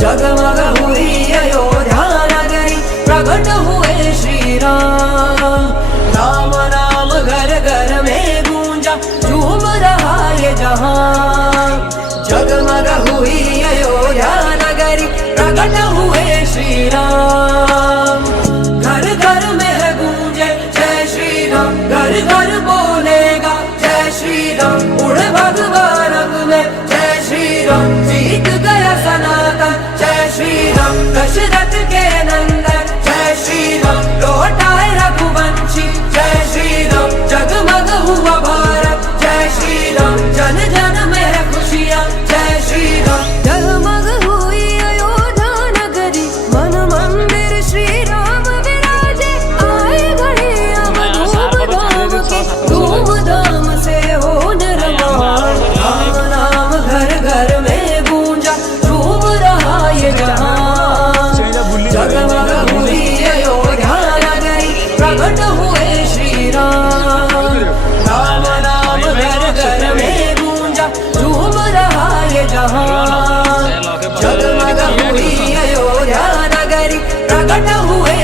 जगमग हुई अयोध्या नगरी, प्रकट हुए श्री राम। राम नाम घर घर में गूंजा, झूम रहा ये जहां। जगमग हुई अयोध्या नगरी, प्रकट हुए श्री राम। घर घर में है गूंजे जय श्री राम, घर घर बोलेगा जय श्री राम। उड़ भगवा रंग में जय श्री राम, जीत गया सनातन जय श्री राम। दशरथ के नंदन जय श्री राम, लौटाए रघुवंशी जय श्री राम। जगमग हुआ भारत जय श्री राम, जन जन में है खुशियाँ जय श्री राम। जगमग हुई अयोध्या नगरी, मन मंदिर श्री राम विराजे। आए घड़ी अब धूमधाम से हो निर्माण। राम नाम घर घर में गूंजा, झूम रहा ये जहां। जगमग हुई अयोध्या नगरी, प्रकट हुए श्री राम। राम नाम घर घर में गूंजा, झूम रहा ये जहां। जगमग हुई अयोध्या नगरी, प्रकट हुए